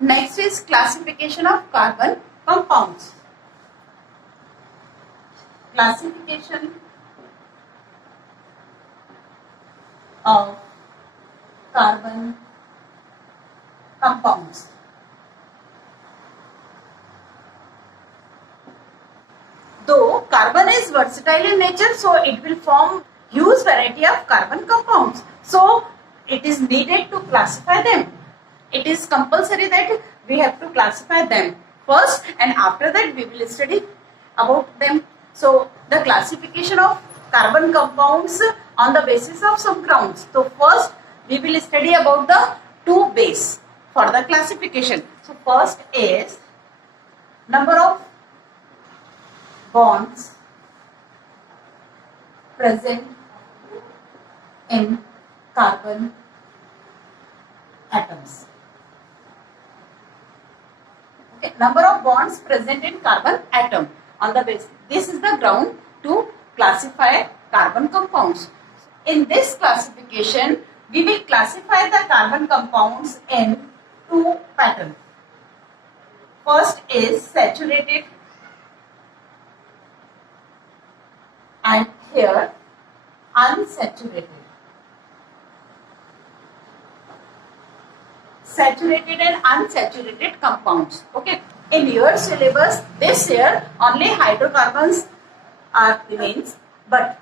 Next is classification of carbon compounds. Classification of carbon compounds. Though carbon is versatile in nature, so it will form huge variety of carbon compounds. So it is needed to classify them. It is compulsory that we have to classify them first, and after that we will study about them. So the classification of carbon compounds on the basis of some grounds. So first we will study about the two base for the classification. So first is number of bonds present in carbon atoms. Okay, number of bonds present in carbon atom on the base. This is the ground to classify carbon compounds. In this classification, we will classify the carbon compounds in two patterns. First is saturated, and here unsaturated. Saturated and unsaturated compounds. Okay. In your syllabus, this year only hydrocarbons are remains, but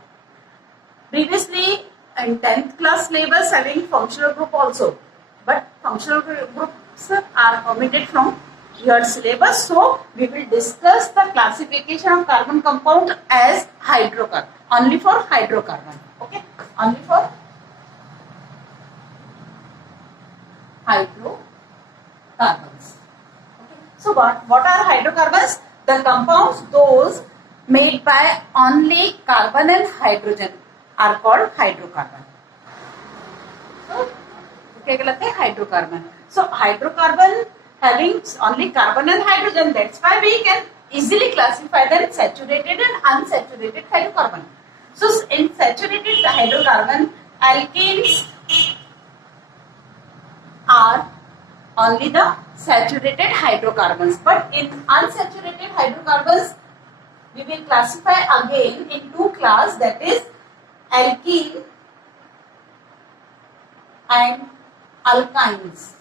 previously in 10th class syllabus having functional group also, but functional groups are omitted from your syllabus. So we will discuss the classification of carbon compound as hydrocarbon, only for hydrocarbon. Okay, only for hydrocarbons. Okay. So what are hydrocarbons? The compounds those made by only carbon and hydrogen are called hydrocarbon. So क्या कहलाते हैं? Hydrocarbon. So hydrocarbon having only carbon and hydrogen, that's why we can easily classify them saturated and unsaturated hydrocarbon. So in saturated hydrocarbon, alkenes are only the saturated hydrocarbons, but in unsaturated hydrocarbons we will classify again in two class, that is alkene and alkynes.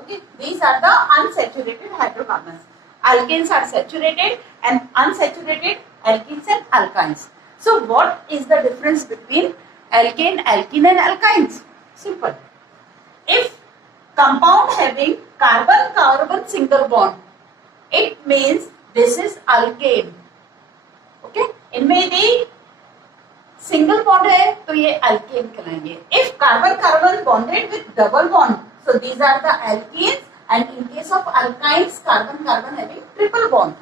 Okay, these are the unsaturated hydrocarbons. Alkanes are saturated and unsaturated alkenes and alkynes. So what is the difference between alkane, alkene and alkynes? Simple. If compound having carbon-carbon single bond, it means this is alkane. Okay, इनमें यदि single bond है तो ये alkane कहलाएंगे. If carbon-carbon bonded with double bond, so these are the alkenes, and in case of alkynes, carbon-carbon having triple bond.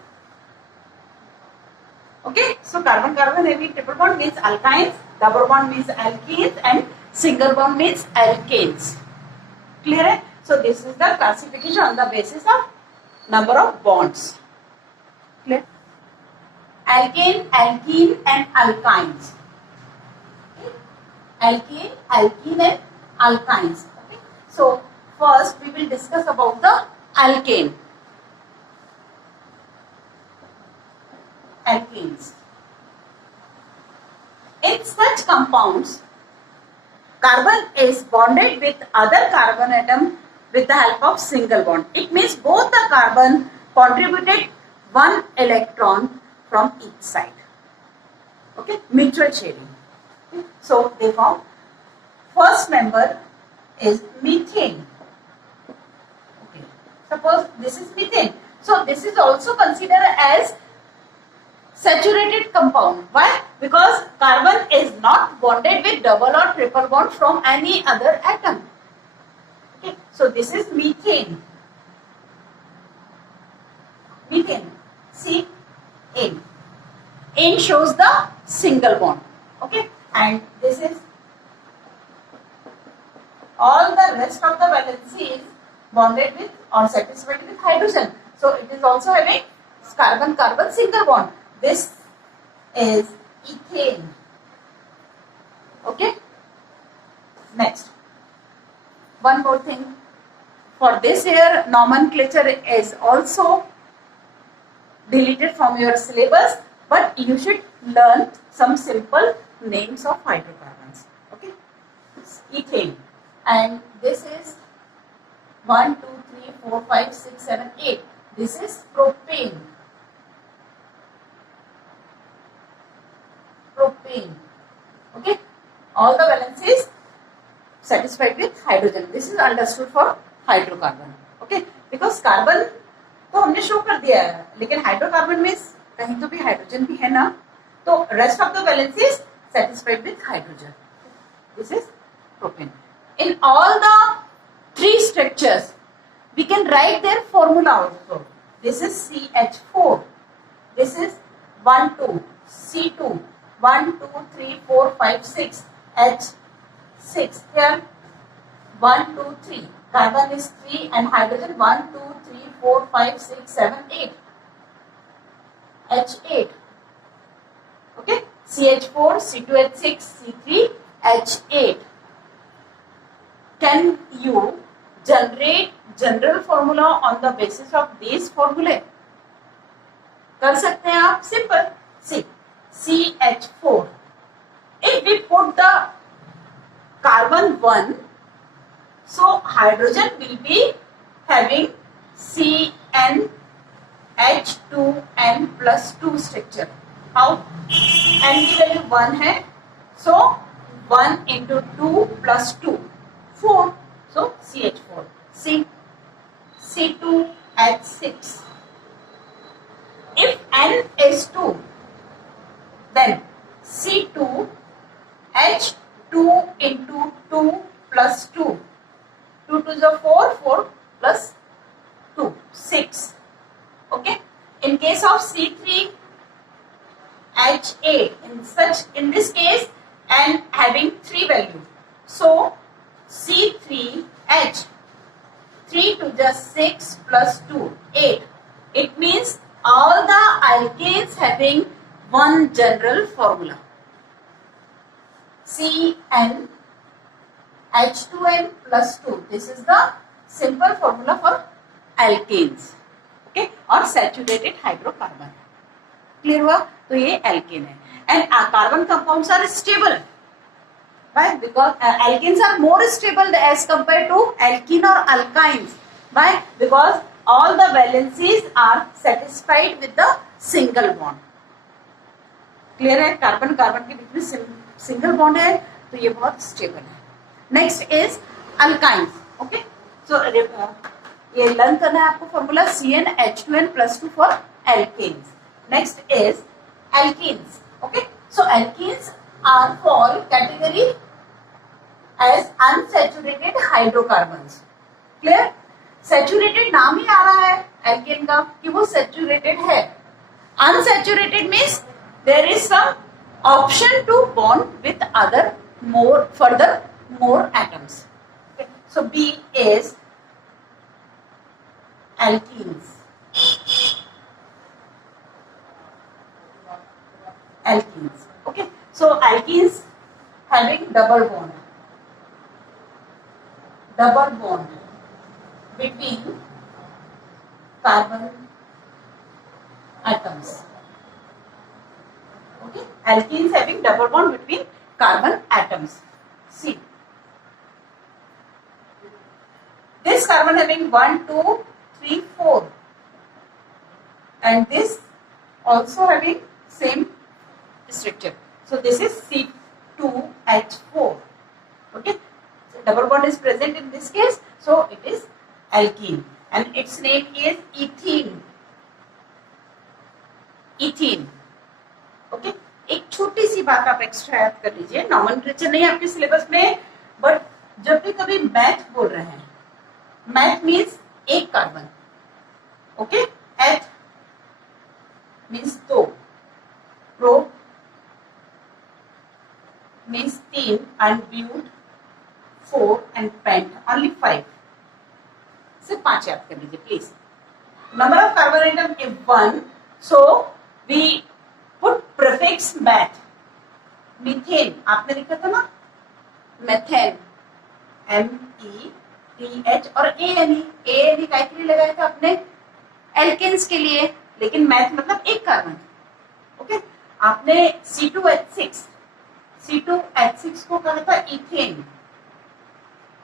Okay, so carbon-carbon having triple bond means alkynes, double bond means alkenes, and single bond means alkanes. Clear है? So this is the classification on the basis of number of bonds. Clear? Alkane, alkene and alkynes. Okay. Alkane, alkene and alkynes. Okay. So first we will discuss about the alkane. Alkenes. In such compounds, carbon is bonded with other carbon atom with the help of single bond. It means both the carbon contributed one electron from each side. Okay, mutual sharing. Okay. So they form. First member is methane. Okay. Suppose this is methane. So this is also considered as saturated compound. Why? Because carbon is not bonded with double or triple bond from any other atom. Okay. So this is methane. Methane. See, N. N shows the single bond. Okay. And this is all the rest of the valency is bonded with or satisfied with hydrogen. So it is also having carbon-carbon single bond. This is ethane. Okay. Next, one more thing. for this here nomenclature is also deleted from your syllabus, but you should learn some simple names of hydrocarbons. Okay, ethane, and this is 1, 2, 3, 4, 5, 6, 7, 8. This is propane. Propane. Okay, all the valencies satisfied with hydrogen. This is understood for hydrocarbon. Okay, because carbon तो हमने show कर दिया है, लेकिन hydrocarbon में कहीं तो भी हाइड्रोजन भी है ना, तो rest of the valencies satisfied with hydrogen. This is propane. In all the three structures, we can write their formula also. This is CH4. This is 1, 2, C2, 1, 2, 3, 4, 5, 6, H6. Here 1, 2, 3. Carbon is 3 and hydrogen 1, 2, 3, 4, 5, 6, 7, 8. H8. Okay. CH4, C2H6, C3, H8. Can you generate general formula on the basis of these formulae? कर सकते हैं आप. Simple. See, CH4. If we put the carbon 1, so hydrogen will be having CnH2n plus 2 structure. How? N की value 1 है, so 1 into 2 plus 2, 4. So CH4. C2H6. If N is 2, then C2H2 into 2 plus 2. 2 to the 4, 4 plus 2, 6. Okay. In case of C3H8, in this case, and having 3 values. So C3H, 3 to the 6 plus 2, 8. It means all the alkanes having one general formula. Cn H2n plus 2. This is the simple formula for alkanes. Okay, or saturated hydrocarbon. Clear हुआ? तो ये alkane है. And carbon compounds are stable. Why? Because alkanes are more stable as compared to alkene or alkynes. Why? Because all the valencies are satisfied with the single bond. Clear है? Carbon carbon के बीच में single bond है, तो ये बहुत stable है. Next is alkynes. Okay, so ये learn करना है आपको formula CnH2n plus 2 for alkanes. Next is alkenes. Okay, so alkenes are fall category as unsaturated hydrocarbons. Clear? Saturated नाम ही आ रहा है एल्केन का कि वो सैचुरेटेड है. Unsaturated means there is some option to bond with other more atoms. Okay. So B is alkenes. Alkenes. Okay. So alkenes having double bond between carbon atoms. Okay, alkenes having double bond between carbon atoms. See, this carbon having 1, 2, 3, 4, and this also having same structure. So this is C2H4. Okay, so double bond is present in this case, so it is alkene, and its name is ethene. Ethene. Okay, एक छोटी सी बात आप extra याद कर लीजिए. Nomenclature नहीं आपके syllabus में, बट जब भी कभी मैथ बोल रहे हैं, मैथ मीन्स एक carbon. Okay, eth means 2, prop means 3, and but 4, and pent only 5. सिर्फ 5 याद कर लीजिए please. Number of carbon atom is 1, so we put prefix met. Methane आपने लिखा था ना, मेथेन, METHANE. EH और ANE काय के लिए लगाया था आपने? एल्केन्स के लिए, लेकिन मैथ मतलब एक कार्बन। ओके, आपने C2H6 को कहा था इथेन,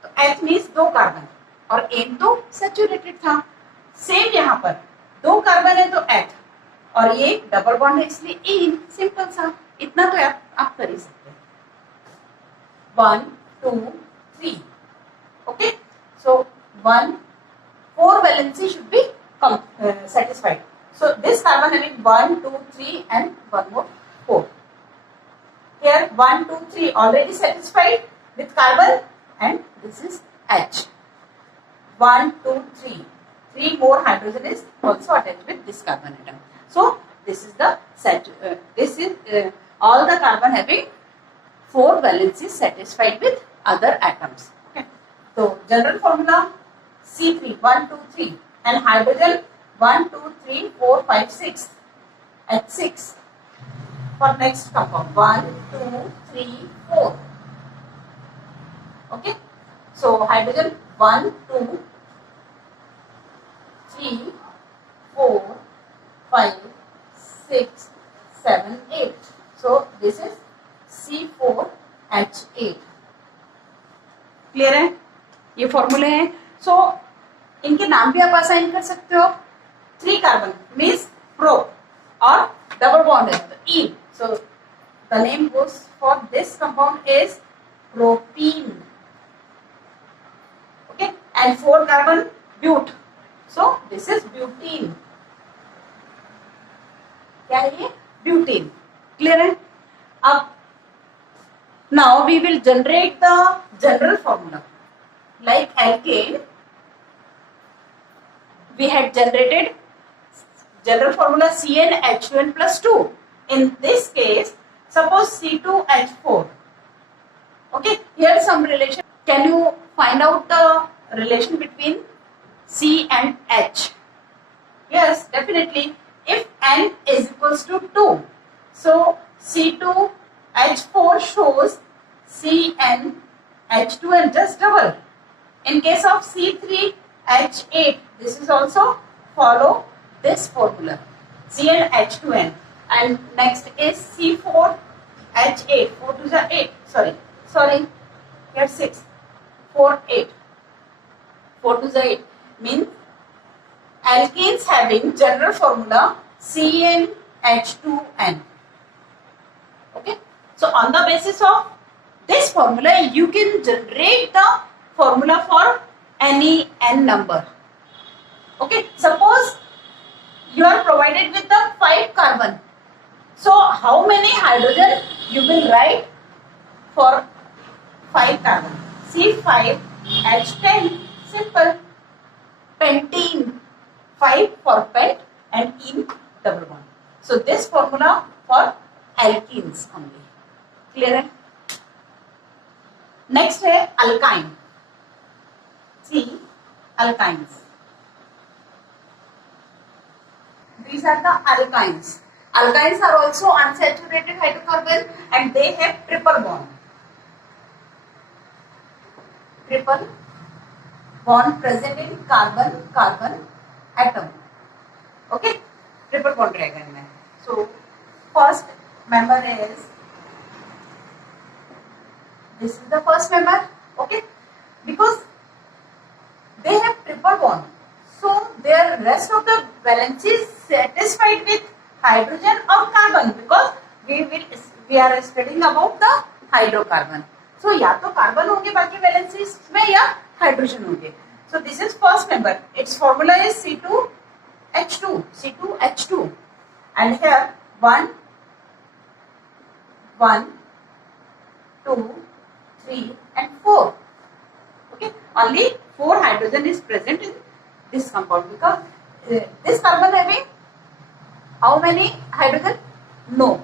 तो H मीन्स दो कार्बन और N तो सैचुरेटेड था। सेम यहाँ पर दो कार्बन है तो H और ये डबल बॉन्ड है इसलिए इन, सिंपल सा, इतना तो आप कर ही सकते हैं। 1 2 3, okay, so 4 valency should be satisfied. So this carbon having 1 2 3 and one more 4. Here 1 2 3 already satisfied with carbon and this is H. 1 2 3, 3 more hydrogen is also attached with this carbon atom. So this is the all the carbon having 4 valencies satisfied with other atoms. Okay. So general formula C3 1 2 3 and hydrogen 1 2 3 4 5 6 H6 for next compound 1 2 3 4. Okay. So hydrogen 1 2 3 4 5 6 7 8. So this is C4H8. Clear है? ये फॉर्मूले हैं। सो इनके नाम भी आप assign कर सकते हो। 3 कार्बन मीन्स प्रो और डबल बॉन्ड है तो इन, so the name goes for this compound is propene. Okay, and 4 carbon but, so this is butene. क्या है ये? ब्यूटीन। क्लियर है? अब now we will generate the general formula. Like alkane, we had generated general formula CnH2n plus 2. In this case, suppose C2H4. Okay, here some relation. Can you find out the relation between C and H? Yes, definitely. If N is equals to 2, so C2H4 shows CnH2n just double. In case of C3H8, this is also follow this formula CnH2n. And next is C4H8. 4 to the 8. Sorry. Here 6. 4 8. 4 to the 8 means alkenes having general formula CnH2n. Okay. So on the basis of this formula, you can generate the formula for any n number. Okay. Suppose you are provided with the 5 carbon. So how many hydrogen you will write for 5 carbon? C5H10. Simple. Pentene. 5 for pent and ene double bond. So this formula for alkenes only. Clear है? Next है alkyne. See, alkynes. These are the alkynes. Alkynes are also unsaturated hydrocarbon and they have triple bond. Triple bond present in carbon atom. Okay, triple bond रहेगा इनमें. So first member is this is the first member. Okay, because they have triple bond, so their rest of the valence is satisfied with hydrogen or carbon because we are studying about the hydrocarbon. So या तो carbon होंगे बाकी valencies में या hydrogen होंगे. So this is first member. Its formula is C2H2, and here 1 2 3 and 4. Okay, only 4 hydrogen is present in this compound because this carbon having how many hydrogen? No,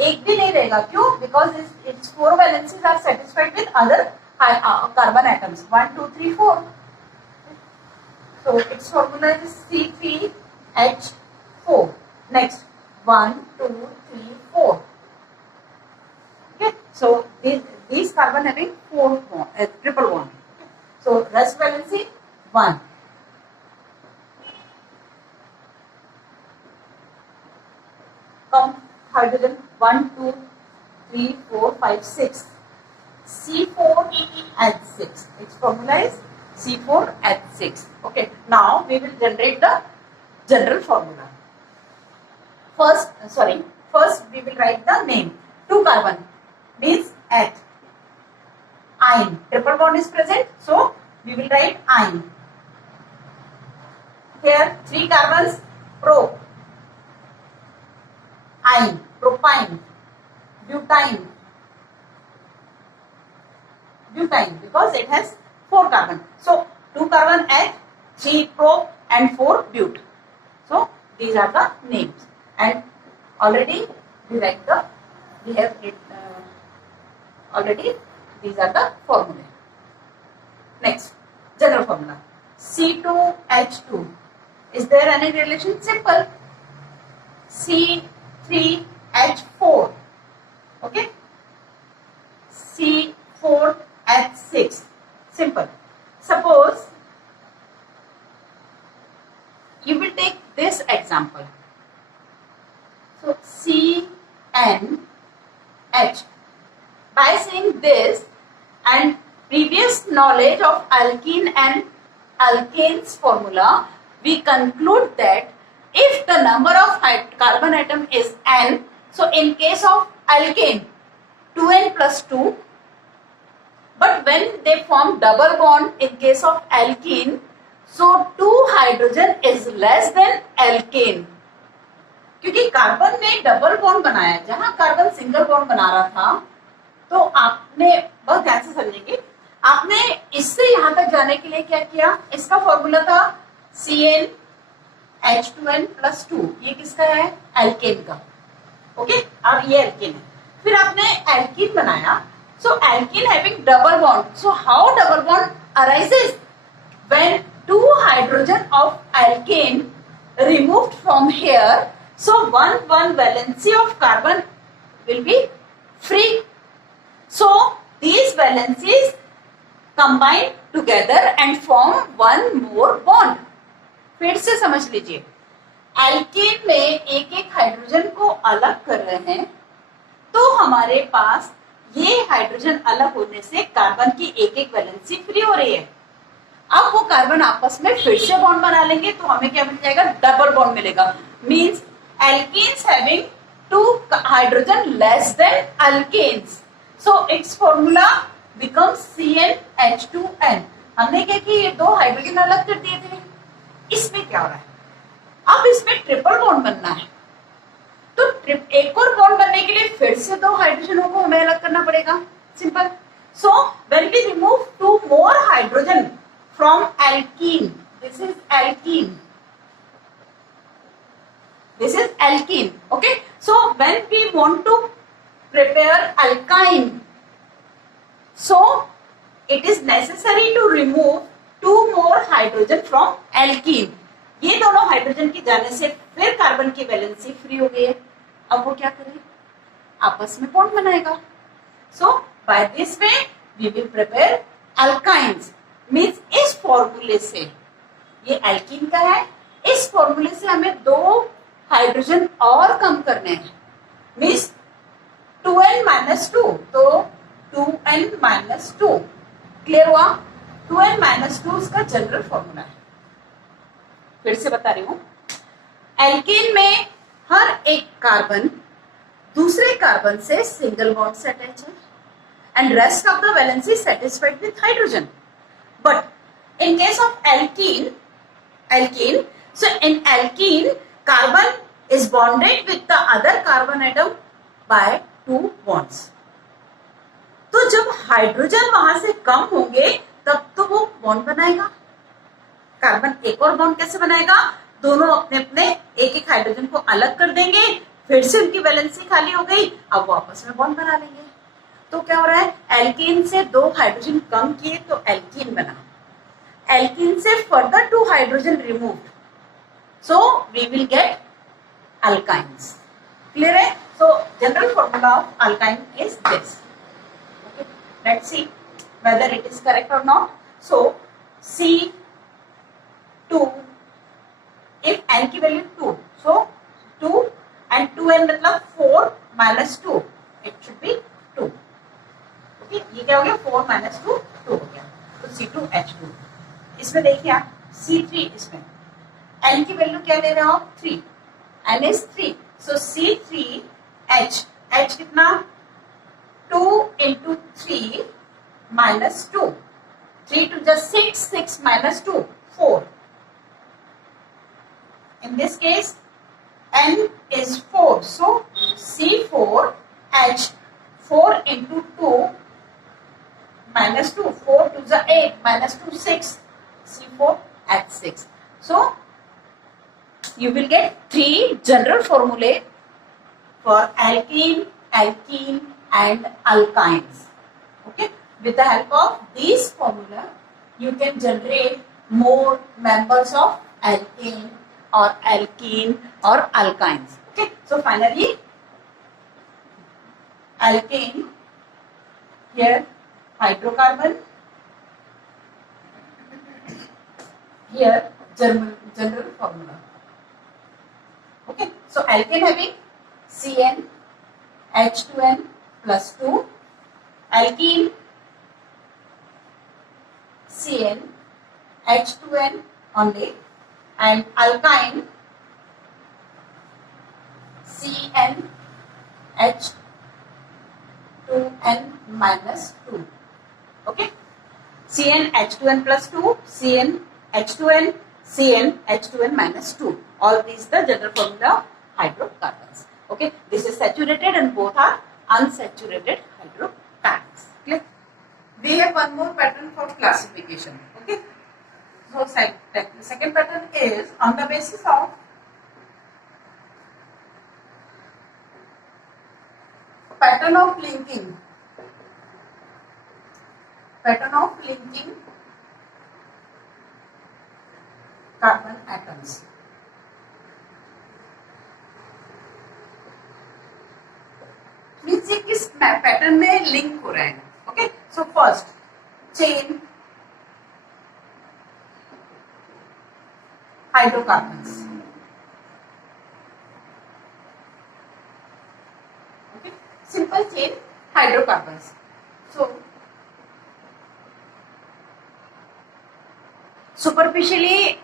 एक भी नहीं रहेगा. क्यों? Because its 4 valencies are satisfied with other carbon atoms 1 2 3 4. So its formula is C3H4. Next 1 2 3 4. Okay, so these carbon having triple bond. So rest valency 1. Count hydrogen 1, 2, 3, 4, 5, 6. C4H6. Its formula is C4H6. Okay. Now we will generate the general formula. First we will write the name. 2 carbon means H. Ine. Triple bond is present, so we will write ine. Here 3 carbons, pro. Ine, propine, butane, because it has 4 carbon. So 2 carbon H, 3 pro and 4 but. So these are the names, and already these are the formulae. Next, general formula. C2H2. Is there any relation? Simple. C3H4. Okay. C4H6. Simple. Suppose you will take this example. So CNH. By saying this and previous knowledge of alkene and alkanes formula, we conclude that if the number of carbon atom is n, so in case of alkane 2n plus 2, but when they form double bond in case of alkene, so 2 hydrogen is less than alkane. क्योंकि carbon ने double bond बनाया, जहां carbon single bond बना रहा था, तो आपने बहुत ध्यान से समझेंगे, आपने इससे यहां तक जाने के लिए क्या किया, इसका फॉर्मूला था CnH2n प्लस 2. ये किसका है? एल्केन का. ओके, और ये एल्केन है. फिर आपने एल्कीन बनाया. So alkene having double bond. So how double bond arises? When 2 hydrogen of alkane removed from here, so one valency of carbon will be free. So these valencies combine together and form one more bond. फिर से समझ लीजिए, alkene में एक एक hydrogen को अलग कर रहे हैं, तो हमारे पास ये हाइड्रोजन अलग होने से कार्बन की एक एक वैलेंसी फ्री हो रही है. अब वो कार्बन आपस में फिर से बॉन्ड बना लेंगे, तो हमें क्या मिल जाएगा? डबल बॉन्ड मिलेगा. Means alkenes having 2 hydrogen less than alkanes. So its formula becomes CnH2n. हमने क्या किया, ये 2 हाइड्रोजन अलग कर दिए थे. इसमें क्या हो रहा है, अब इसमें ट्रिपल बॉन्ड बनना है, तो एक और बॉन्ड बनने के लिए फिर से 2 हाइड्रोजनों को हमें अलग करना पड़ेगा. Simple. So when we remove 2 more hydrogen from alkene, this is alkene, this is alkene. Okay, so when we want to prepare alkyne, so it is necessary to remove 2 more hydrogen from alkene. ये दोनों hydrogen की जाने से फिर carbon की valency free हो गई है. अब वो क्या करे, आपस में बॉन्ड बनाएगा. So by this way we will prepare alkynes. Means इस फॉर्मूले से, ये एल्कीन का है, इस फॉर्मूले से हमें 2 हाइड्रोजन और कम करने हैं. मींस 2n माइनस 2, तो 2n माइनस 2. क्लियर हुआ? 2n माइनस 2 इसका जनरल फॉर्मूला है. फिर से बता रही हूं, एल्केन में हर एक कार्बन दूसरे कार्बन से सिंगल बॉन्ड से अटैच है, and rest of the valency satisfied with hydrogen. But in case of alkene, so in alkene carbon is bonded with the other carbon atom by 2 bonds. तो जब hydrogen वहां से कम होंगे तब तो वो बॉन्ड बनाएगा. कार्बन एक और बॉन्ड कैसे बनाएगा? दोनों अपने अपने एक एक हाइड्रोजन को अलग कर देंगे, फिर से उनकी वैलेंसी खाली हो गई, अब वो आपस में बॉन्ड बना लेंगे. तो क्या हो रहा है, एल्कीन से 2 हाइड्रोजन कम किए तो एल्कीन बना. एल्कीन से further 2 hydrogen removed, so we will get alkynes. Clear है? So general formula of alkyne is this. Okay, let's see whether it is correct or not. So C2, if n की value 2, so 2 and 2n मतलब 4 minus 2, it should be 2. Okay, ये क्या हो गया 4 minus 2 2 हो गया, तो C2H2. इसमें देखिए आप C3, इसमें n की वैल्यू क्या ले रहे हो आप 3, n is 3, so C3H, H कितना 2 into 3 minus 2, 3 to just 6, 6 minus 2, 4. In this case, n is 4, so C4H, 4 into 2 minus 2, 4 to the 8, minus 2, 6, C4H6. So, you will get 3 general formulae for alkene, alkene and alkynes. Okay, with the help of these formula, you can generate more members of alkane or alkene or alkynes. Okay, so finally, alkane, here hydrocarbon, here general formula. Okay, so alkane having Cn H2n plus 2, alkene Cn H2n only, and alkyne Cn H2n minus 2. Okay, Cn H2n plus 2, Cn H2n, Cn H2n minus 2. All these the general formula of hydrocarbons. Okay, this is saturated and both are unsaturated hydrocarbons. Clear? We have one more pattern for classification. Okay, so the second pattern is on the basis of pattern of linking carbon atoms. Means ये किस pattern में link हो रहा है. Okay, so first chain hydrocarbons. Okay, simple chain hydrocarbons. So superficially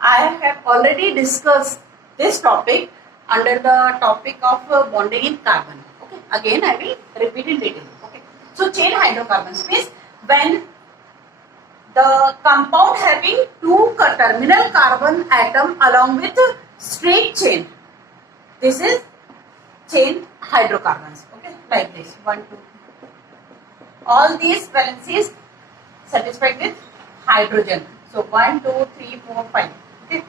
I have already discussed this topic under the topic of bonding in carbon. Okay, again I will repeat in detail. Okay, so chain hydrocarbons means when the compound having two terminal carbon atom along with straight chain, this is chain hydrocarbons. Okay, like this 1 2, all these valencies satisfied with hydrogen. So 1 2 3 4 5. Okay,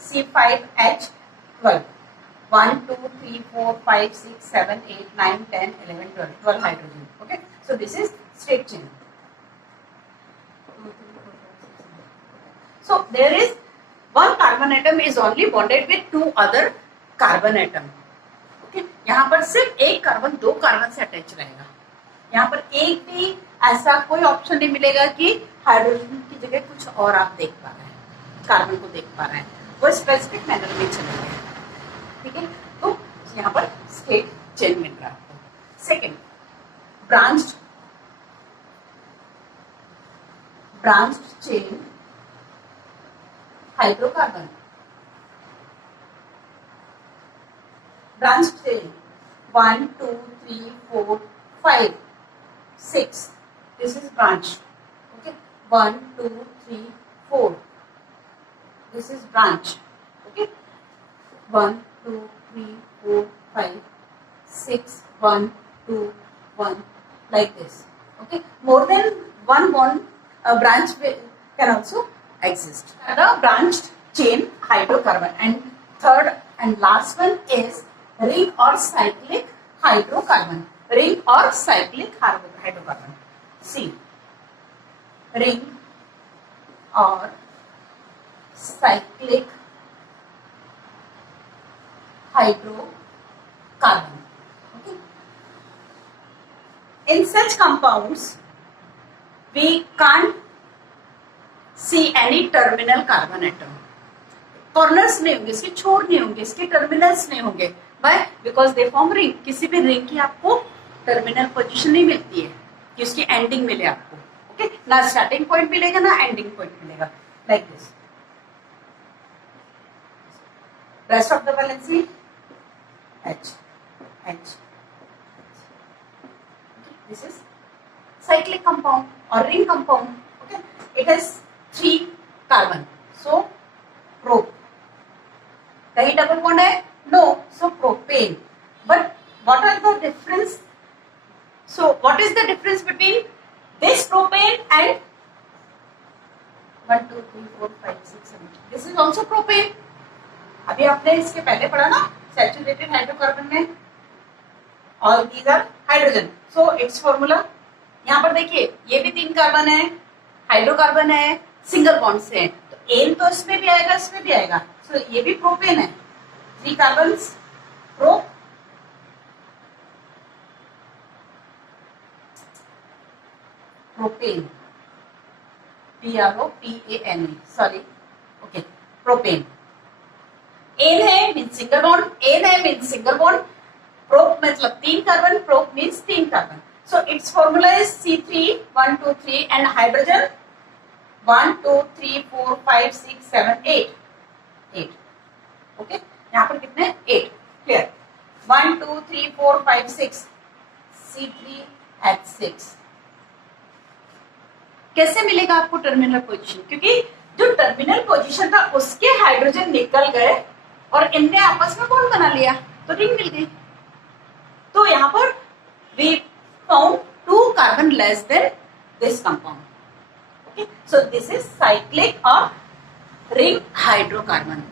C5H12. 1 2 3 4 5 6 7 8 9 10 11 12. 12 hydrogen. Okay, so this is straight chain. So there is one carbon atom is only bonded with two other carbon atom. Okay, यहाँ पर सिर्फ एक carbon दो carbon से attach रहेगा. यहाँ पर एक भी ऐसा कोई ऑप्शन नहीं मिलेगा कि हाइड्रोजन की जगह कुछ और आप देख पा रहे हैं, कार्बन को देख पा रहे हैं, वो स्पेसिफिक मैनर में चलेगा. ठीक है, तो यहाँ पर स्ट्रेट चेन मिल रहा है आपको. Second, branched chain hydrocarbon. Branched chain 1 2 3 4 5 6. This is branch. Okay, 1 2 3 4. This is branch. Okay, 1 2 3 4 5 6 1 2 1, like this. Okay, more than one branch can also exist. The branched chain hydrocarbon. And third and last one is ring or cyclic hydrocarbon. Ring or cyclic hydrocarbon. C. Ring or cyclic hydrocarbon. Okay. In such compounds, we can't see any terminal carbon atom. Corners नहीं होंगे, इसके छोर नहीं होंगे, इसके terminals नहीं होंगे. Why? Because they form ring. किसी भी रिंग की आपको टर्मिनल पोजीशन नहीं मिलती है कि उसकी एंडिंग मिले आपको. ओके, ना स्टार्टिंग पॉइंट मिलेगा ना एंडिंग पॉइंट मिलेगा. Like this. Rest of the valency H. This is cyclic compound or ring compound. Okay, it has 3 carbon. So pro. कहीं डबल बॉन्ड है? No. So propane. But what are the difference? So what is the difference between this propane and 1, 2, 3, 4, 5, 6, 7? This is also propane. अभी आपने इसके पहले पढ़ा ना saturated hydrocarbon में all these are hydrogen. So its formula यहाँ पर देखिए, ये भी 3 कार्बन है, हाइड्रोकार्बन है, सिंगल बॉन्ड से है, तो एन तो इसमें भी आएगा, इसमें भी आएगा. सो ये भी प्रोपेन है. 3 carbons propane, PROPANE, sorry. Okay, propane. Ane है मीन्स सिंगल बॉन्ड, एन है मीन्स सिंगल बॉन्ड, प्रोप मतलब 3 carbon, prop means 3 carbon. So its formula is C3 1 2 3 and hydrogen 1 2 3 4 5 6 7 8. Okay, यहाँ पर कितने 8. क्लियर. 1 2 3 4 5 6 C3H6. कैसे मिलेगा आपको टर्मिनल पोजीशन? क्योंकि जो टर्मिनल पोजीशन था उसके हाइड्रोजन निकल गए और इनने आपस में बॉन्ड बना लिया तो रिंग मिल गई. तो यहाँ पर we found 2 carbon less than this compound. Okay, so this is cyclic or ring hydrocarbon.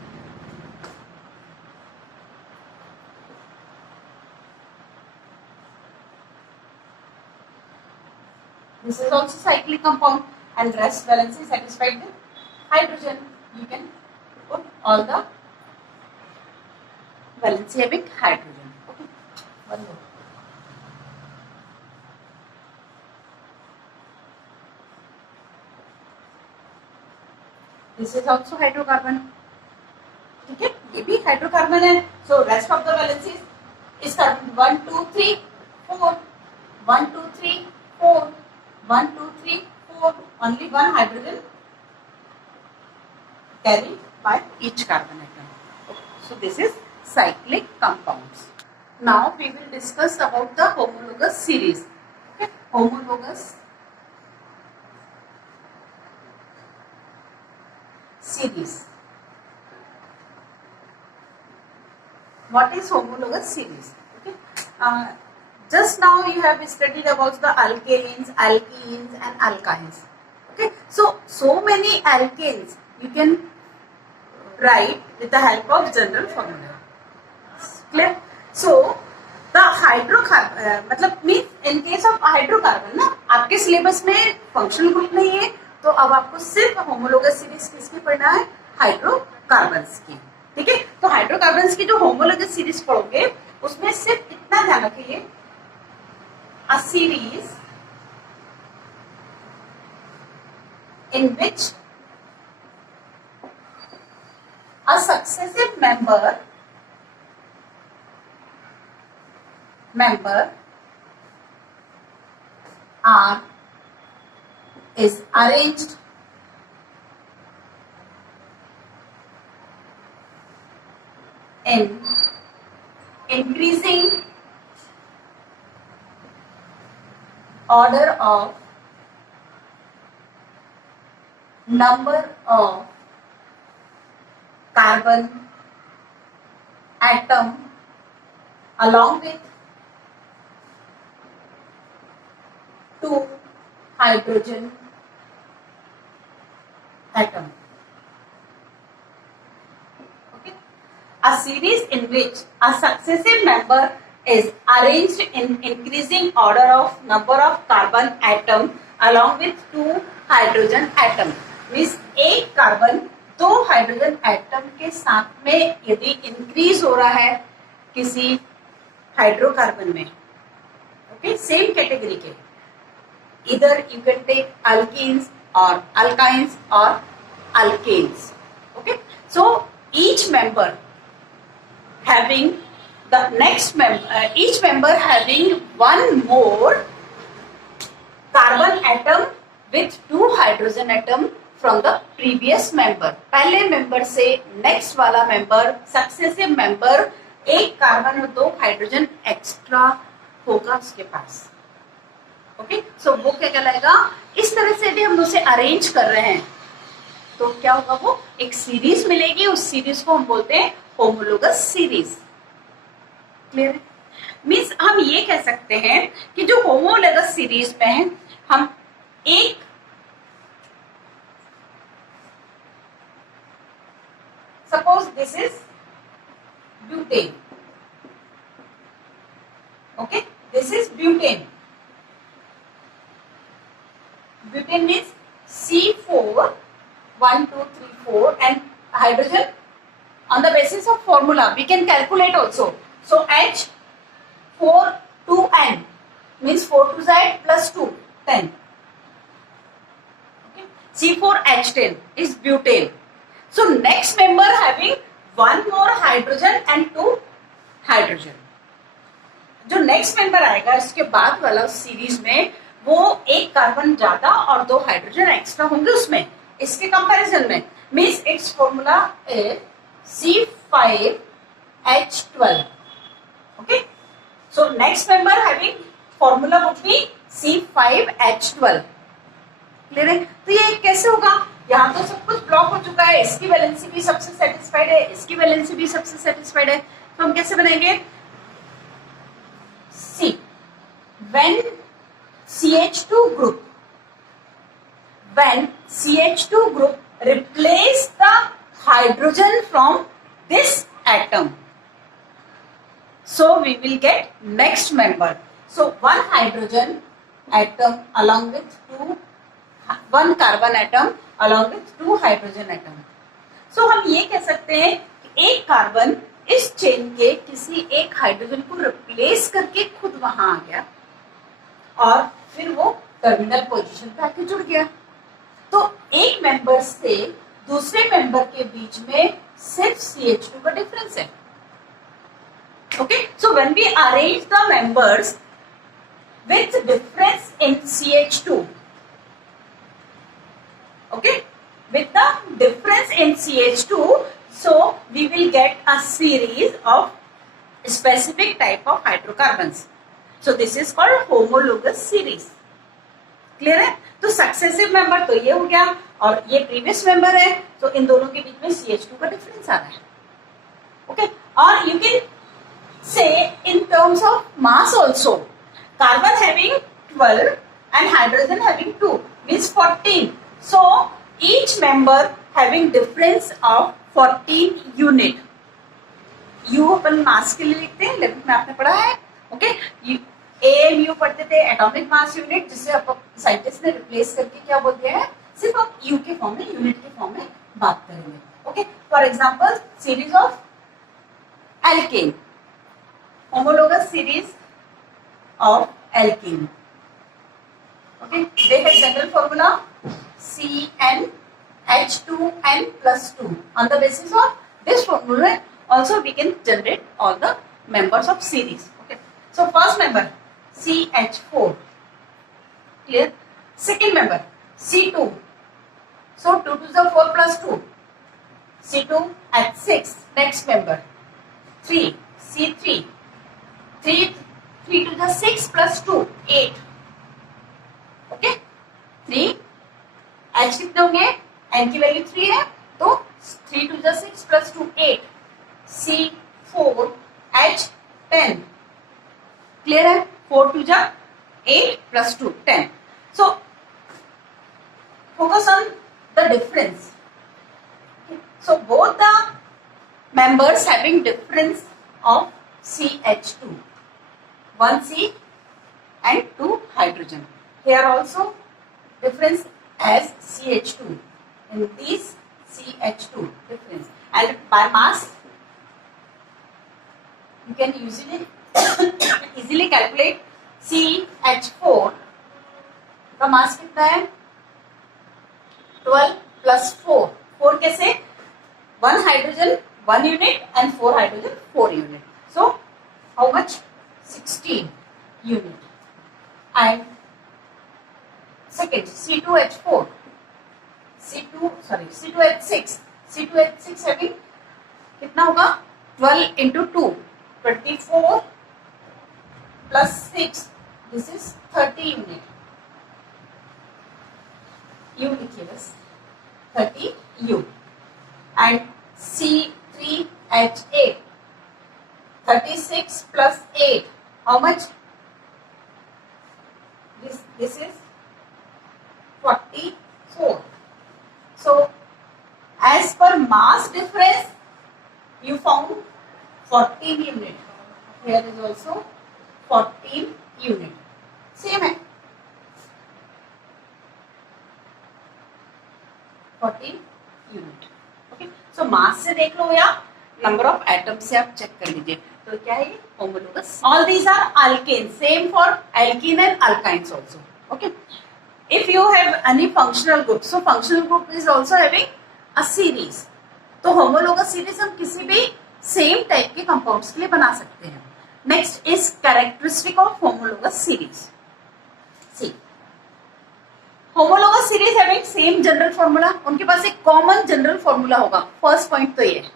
This is also cyclic compound and rest valency satisfied with hydrogen. You can put all the valency having hydrogen. Okay, one more. This is also hydrocarbon. ठीक है, ये भी hydrocarbon है. So rest of the valency इस carbon 1 2 3 4 1 2 3 4 1 2 3 4. Only one hydrogen carried by each carbon atom. So this is cyclic compounds. Now we will discuss about the homologous series. Okay, homologous series. What is homologous series? Okay, just now you have studied about the alkanes, alkenes and alkynes. Okay, so many alkanes you can write with the help of general formula. Clear? So the hydrocarbon मतलब means in case of hydrocarbon ना आपके syllabus में functional group नहीं है, तो अब आपको सिर्फ होमोलोगस सीरीज किसकी पढ़ना है? हाइड्रोकार्बन्स की. ठीक है, तो हाइड्रोकार्बन्स की जो होमोलोगस सीरीज पढ़ोगे उसमें सिर्फ इतना ध्यान रखिए, a series in which a successive member R is arranged in increasing order of number of carbon atom along with 2 hydrogen atom. Okay, a series in which a successive member is arranged in increasing order of number of carbon atom along with 2 hydrogen atom. Means एक carbon 2 hydrogen atom के साथ में यदि increase हो रहा है किसी hydrocarbon में, ओके, सेम कैटेगरी के, Either you can take alkenes or alkynes or alkanes. Okay, so each member having the next member, each member having one more carbon atom with two hydrogen atom from the previous member. पहले member से next वाला member, successive member, एक carbon और दो hydrogen extra होगा उसके पास. Okay, सो वो क्या कहलाएगा? इस तरह से यदि हम उसे अरेंज कर रहे हैं तो क्या होगा? वो एक सीरीज मिलेगी. उस सीरीज को हम बोलते हैं होमोलोगस सीरीज. क्लियर है? मीन्स हम ये कह सकते हैं कि जो होमोलोगस सीरीज में है, हम एक suppose this is butane. Okay, this is butane. Butane means C4, 1, 2, 3, 4 and hydrogen on the basis of formula we can calculate also. So H4 2N means 4 to Z plus 2, 10. Okay. C4H10 is butane. So next member having one more hydrogen and two hydrogen. जो next member आएगा इसके बाद वाला series में, वो एक carbon ज्यादा और दो हाइड्रोजन एक्स्ट्रा होंगे उसमें. इसके कंपैरिजन में means it's formula is C5H12. Okay, so next member having formula would be C5H12. Clear है? तो ये कैसे होगा? यहाँ तो सब कुछ ब्लॉक हो चुका है. इसकी वैलेंसी भी सबसे सेटिस्फाइड है, इसकी वैलेंसी भी सबसे सेटिस्फाइड है. तो हम कैसे बनाएंगे? C when CH2 group, when CH2 group replace the hydrogen from this atom, so we will get next member. So one hydrogen atom along with one carbon atom along with two hydrogen atom. So हम ये कह सकते हैं कि एक carbon इस chain के किसी एक हाइड्रोजन को रिप्लेस करके खुद वहां आ गया और फिर वो टर्मिनल पोजीशन पे आके जुड़ गया. तो एक मेंबर से दूसरे मेंबर के बीच में सिर्फ CH2 का डिफरेंस है. Okay, so when we arrange the members with difference in CH2, okay, with the difference in CH2, so we will get a series of specific type of hydrocarbons. So this is called homologous series. Clear है? तो successive member तो ये हो गया और ये previous member है, तो इन दोनों के बीच में CH2 का डिफरेंस आ रहा है. ओके, और you can say in terms of mass also, carbon having 12 and hydrogen having 2 means 14. So each member having difference of 14 unit. U अपन मास के लिए लिखते हैं, 11th में आपने पढ़ा है. ओके, AMU पढ़ते थे, एटॉमिक मास यूनिट, जिससे अब साइंटिस्ट ने रिप्लेस करके क्या बोल दिया है, सिर्फ आप यू के फॉर्म में, यूनिट के फॉर्म में बात करेंगे. Okay, for example series of alkene, homologous series of alkene. Okay, they have general formula CnH2n plus 2. On the basis of this formula also we can generate all the members of series. Okay, so first member CH4, clear. Second member C2, so 2 to the 4 plus 2, C2 at 6. Next member 3 C3, 3 to the 6 plus 2 8. Okay, 3 H कितने होंगे? N की value 3 है, तो 3 to the 6 plus 2 8. C4 H10. Clear है? 4 to the 8 plus 2 10. So focus on the difference. So both the members having difference of CH2, 1 C and 2 hydrogen. Here also difference as CH2. In these CH2 difference, and by mass you can easily calculate CH4 का मास कितना है 12 plus 4, 4 कैसे 1 hydrogen 1 unit and 4 hydrogen 4 unit, so how much 16 unit. And second C2H4, C2H6 having कितना होगा 12 into 2 24 plus 6, this is 30 unit. U लिखिए बस 30 U. And C3H8 36 plus 8, how much? This is 44. So as per mass difference you found 14 unit. Here is also 14 unit. Same है 14 unit. Okay. So mass से देख लो या number of atoms से आप check कर लीजिए. तो क्या है ये homologous. All these are alkanes. Same for alkene and alkynes also. Okay. If you have any functional group, so functional group is also having a series. तो homologous series हम किसी भी same type के compounds के लिए बना सकते हैं. Next is characteristic of homologous series. See, homologous series having same general formula. उनके पास एक common general formula होगा. First point तो ये है.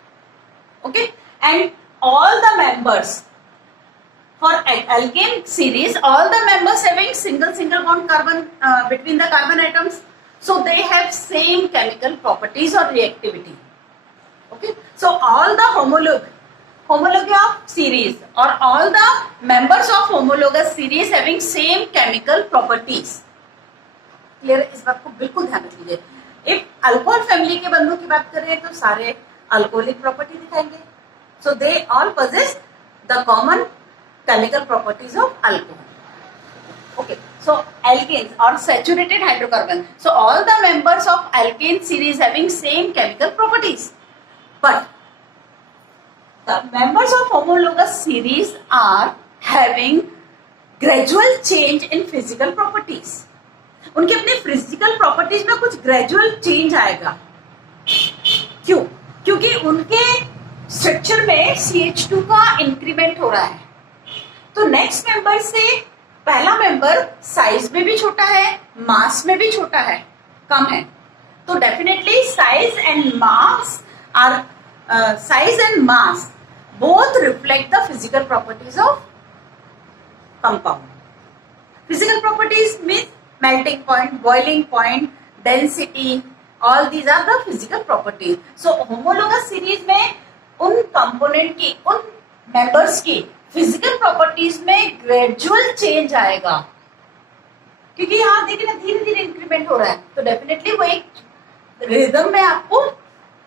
Okay, and all the members for alkane series, all the members having single bond carbon between the carbon atoms, so they have same chemical properties or reactivity. Okay, so all the homologous series or all the members of homologous series having same chemical properties. Clear, इस बात को बिल्कुल ध्यान रखिए. If alcohol family के बंधु की बात करें तो सारे अल्कोहलिक प्रॉपर्टी दिखाएंगे. So they all possess the common chemical properties of alcohol. Okay, so alkanes or saturated hydrocarbon. So all the members of alkane series having same chemical properties. But the members of homologous series are having gradual change in physical properties. उनके अपने physical properties में कुछ gradual change आएगा. क्यों? क्योंकि उनके structure में CH2 का इंक्रीमेंट हो रहा है. तो नेक्स्ट मेंबर से पहला मेंबर साइज में भी छोटा है, मास में भी छोटा है, कम है. तो definitely size and mass both reflect the physical properties of compound. Physical properties means melting point, boiling point, density, all these are the physical properties. So homologous series में उन कंपोनेंट की, उन मेंबर्स की फिजिकल प्रॉपर्टीज में gradual change आएगा. क्योंकि यहाँ देखिए ना धीरे धीरे इंक्रीमेंट हो रहा है, तो डेफिनेटली वो एक रिदम में आपको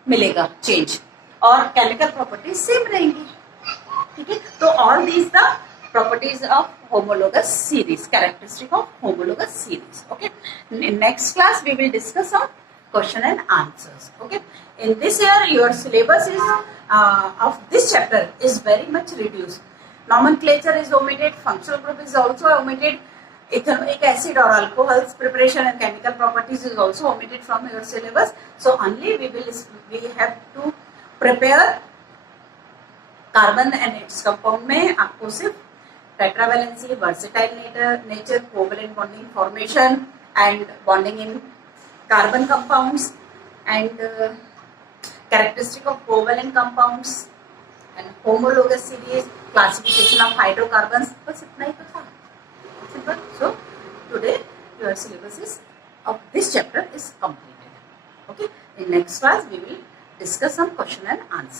मिलेगा चेंज, और केमिकल प्रॉपर्टीज सेम रहेंगी. ठीक है, तो all these the properties of homologous series, characteristic of homologous series. Okay, in next class we will discuss some question and answers. Okay, in this year your syllabus is of this chapter is very much reduced. Nomenclature is omitted, functional group is also omitted, ethanoic acid or alcohols preparation and chemical properties is also omitted from your syllabus. So only we have to prepare carbon and its compound में आपको सिर्फ tetravalency, versatile nature, covalent bonding formation and bonding in carbon compounds and characteristic of covalent compounds and homologous series, classification of hydrocarbons. बस इतना ही तो था. Simple. So today your syllabus is of this chapter is completed. Okay. In next class we will discuss some question and answer.